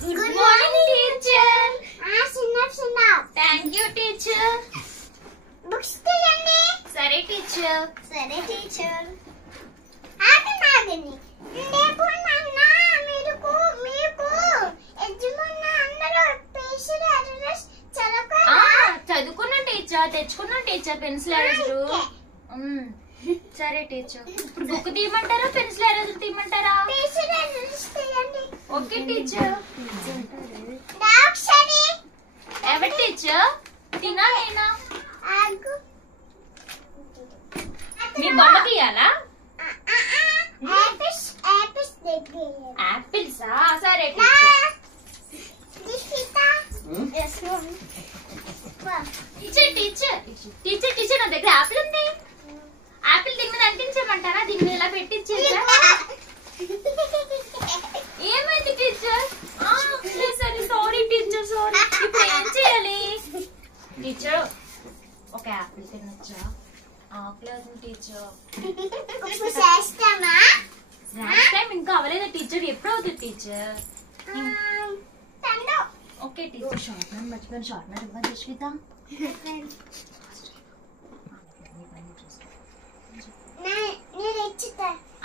Good morning, teacher. Thank you, teacher. Books తీయండి. సరే teacher. సరే టీచర్. ఆగండి. రేపు నాన్న మీకు ఎగ్జామ్ అందరూ పేపర్ అడ్రస్ చదువుకున్నాను టీచర్, తెచ్చుకున్నాను టీచర్ పెన్సిల్ ఎరేజర్. సరే టీచర్. బుక్ తీయమంటారా పెన్సిల్ ఎరేజర్ తీయమంటారా? పేపర్ అడ్రస్ తీయండి. Okay teacher. ఒకసారి ఎవరి టీచర్? తినా నేనా? ఆగు. మీ బొమ్మ తీయాలా? యాపిల్స్ దగ్గర. యాపిల్సా? సరే టీచర్. టీచర్ నా దగ్గర యాపిల్ ఉంది. యాపిల్ దీని మీద అంటించమంటారా? దీని మీద ఇలా పెట్టించేసా? ఏమైంది టీచర్? సరే సారీ టీచర్, సారీ. ఇప్పుడు ఏం చేయాలి టీచర్? ఒక యాపిల్ తినొచ్చా? ఆకలేదు టీచర్. లాస్ట్ టైం ఇంకా అవ్వలేదు టీచర్. ఎప్పుడు అవుతుంది టీచర్? Okay teacher. షార్ట్నర్ మర్చిపోయాను. షార్ట్నర్ ఇవ్వండి శ్వేత.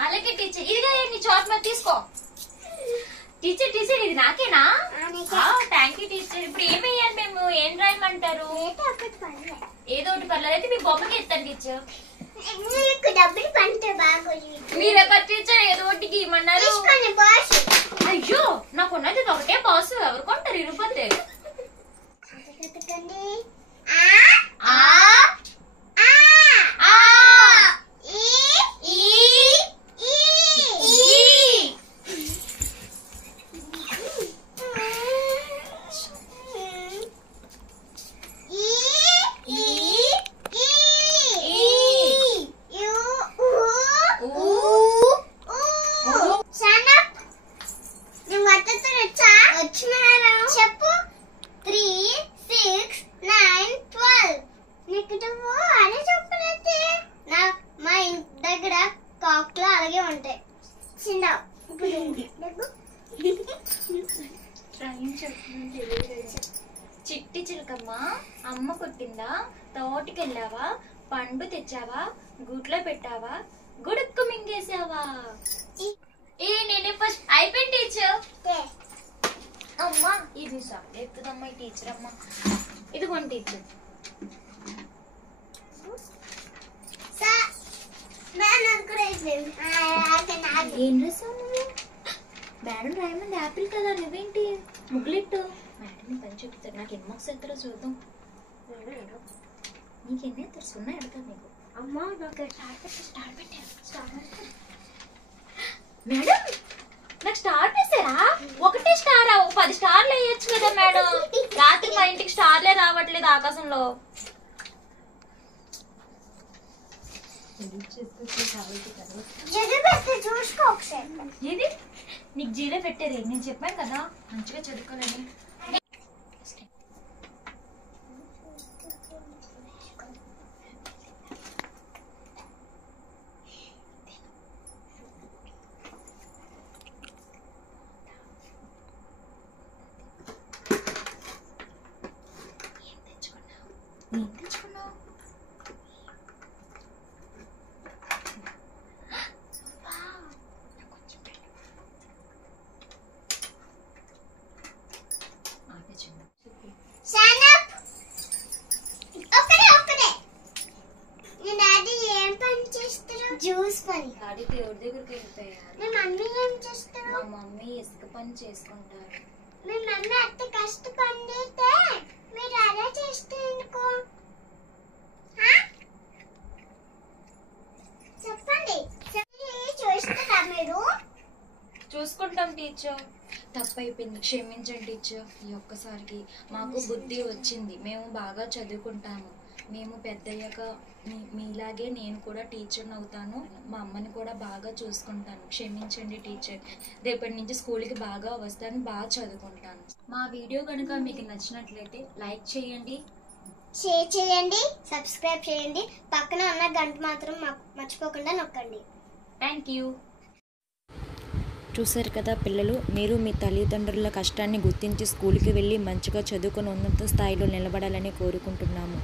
అలాగే టీచర్. ఇదిగా నీ షార్ట్నర్ తీసుకో. టీచర్ ఇది నాకేనా? Thank you teacher. ఇప్పుడు ఏం వేయాలి మేము? ఏం రాయమంటారు? ఏదో ఒకటి పర్లేదు. అయితే మీ బొమ్మకి ఇస్తాను టీచర్. మీరు ఎక్కడ టీచర్ ఏదో ఒకటికి ఇమ్మన్నారు? అయ్యో నాకున్నది ఒకటే బాస్. ఎవరు కొంటారు? ఇరుపతే. చెప్పు. 3, 6, 9, 12. నీకు అదే చెప్పలేతే. మా ఇంటి దగ్గర కాకులు అలాగే ఉంటాయి. చిన్న చిట్టి చిలకమ్మ అమ్మ కొట్టిందా? తోటకెళ్ళావా? పండు తెచ్చావా? గూట్లో పెట్టావా? గుడుక్కు మింగేసావా? నేనే ఫస్ట్. అయిపోయింది టీచర్. అమ్మా ఇది ఎక్కుదమ్మా ఈ టీచర్. అమ్మా ఇదిగోండి టీచర్. ఏం రాసావు నువ్వు? మేడం రాయమంది యాపిల్ కదా, నువ్వేంటి ముగ్గులెట్టు? మేడం పని చూపుతారు. నాకు ఎన్ని మార్క్స్ ఎత్తారో చూద్దాం. నీకు ఎన్ని ఎత్తారు? సున్నా ఎడతాను నీకు. అమ్మా స్టార్ పెట్టారు. మేడం నాకు స్టార్ వేసారా? ఒకటే స్టారా? 10 స్టార్లు వేయచ్చు కదా మేడం. రాత్రి మా ఇంటికి స్టార్లే రావట్లేదు ఆకాశంలో. ఇది నీకు జీలే పెట్టేది. నేను చెప్పాను కదా మంచిగా చదువుకోలేని. ఏం తెచ్చుకున్నావు? జ్యూస్ పని. డాడీ దేవుడి దగ్గరికి వెళ్ళిపోయారు. మీ మమ్మీ ఏం చేస్తారు? మా మమ్మీ ఇసుక పని చేసుకుంటారు. మీ మమ్మీ అంత కష్టపడితే మీరు అలా చేస్తే ఎందుకు? చెప్పండి. చూస్తారా మీరు? చూసుకుంటాం టీచర్. తప్పైపోయింది, క్షమించండి టీచర్. ఈ ఒక్కసారికి మాకు బుద్ధి వచ్చింది. మేము బాగా చదువుకుంటాము. మేము పెద్దయ్యాక మీలాగే నేను కూడా టీచర్ని అవుతాను. మా అమ్మని కూడా బాగా చూసుకుంటాను. క్షమించండి టీచర్. రేపటి నుంచి స్కూల్కి బాగా వస్తాను, బాగా చదువుకుంటాను. మా వీడియో కనుక మీకు నచ్చినట్లయితే లైక్ చేయండి, షేర్ చేయండి, సబ్స్క్రైబ్ చేయండి. పక్కన ఉన్న గంట మాత్రం మర్చిపోకుండా నొక్కండి. Thank you. చూశారు కదా పిల్లలు, మీరు మీ తల్లిదండ్రుల కష్టాన్ని గుర్తించి స్కూల్కి వెళ్ళి మంచిగా చదువుకొని ఉన్నత స్థాయిలో నిలబడాలని కోరుకుంటున్నాము.